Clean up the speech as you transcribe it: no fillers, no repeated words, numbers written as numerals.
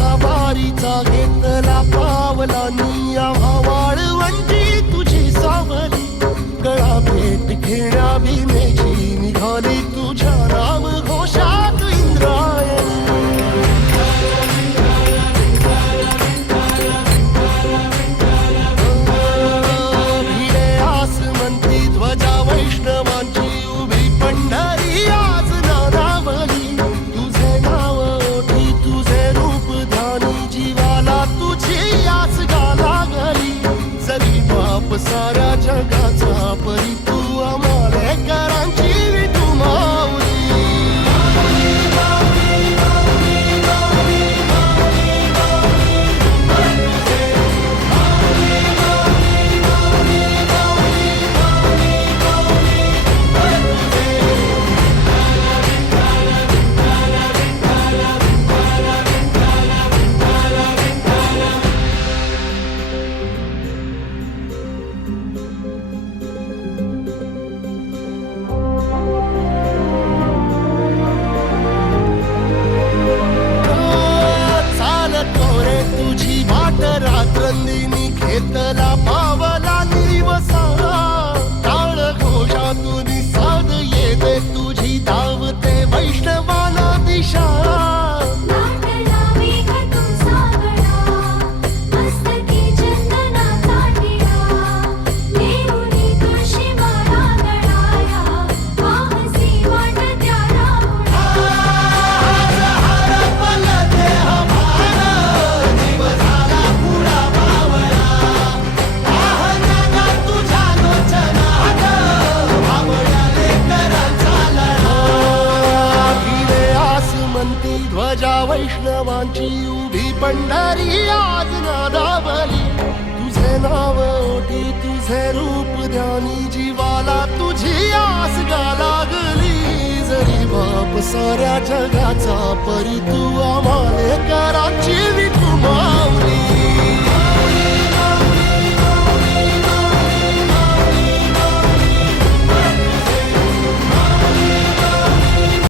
असा वारीचा घेतला पावलांनी आम्हा वाळवंटी तुझी सावली गळा भेट घेण्या भीमेची निघाली तुझ्या नाम घोषात इंद्रायणी भिडे आसमंती ध्वजा वैष्णवांची उभी पंढरी आज नानावली तुझे नाव ओठी तुझे रूप ध्यानी जीवाला तुझी आस गाला गली जरी बाप साऱ्या जगाचा परी तू आमालेकरांची विठू माऊली तुझी वाट रात्रंदिनी घेतला पावला निवसा टाळ घोषातून साध येते तुझी धावते वैष्णवाला दिशा ध्वजा वैष्णवांची उभी पंढरी आज नादावली तुझे नाव ओठी तुझे रूप ध्यानी जीवाला तुझी आस गा लागली जरी बाप साऱ्या जगाचा परी तू आम्हालेकरांची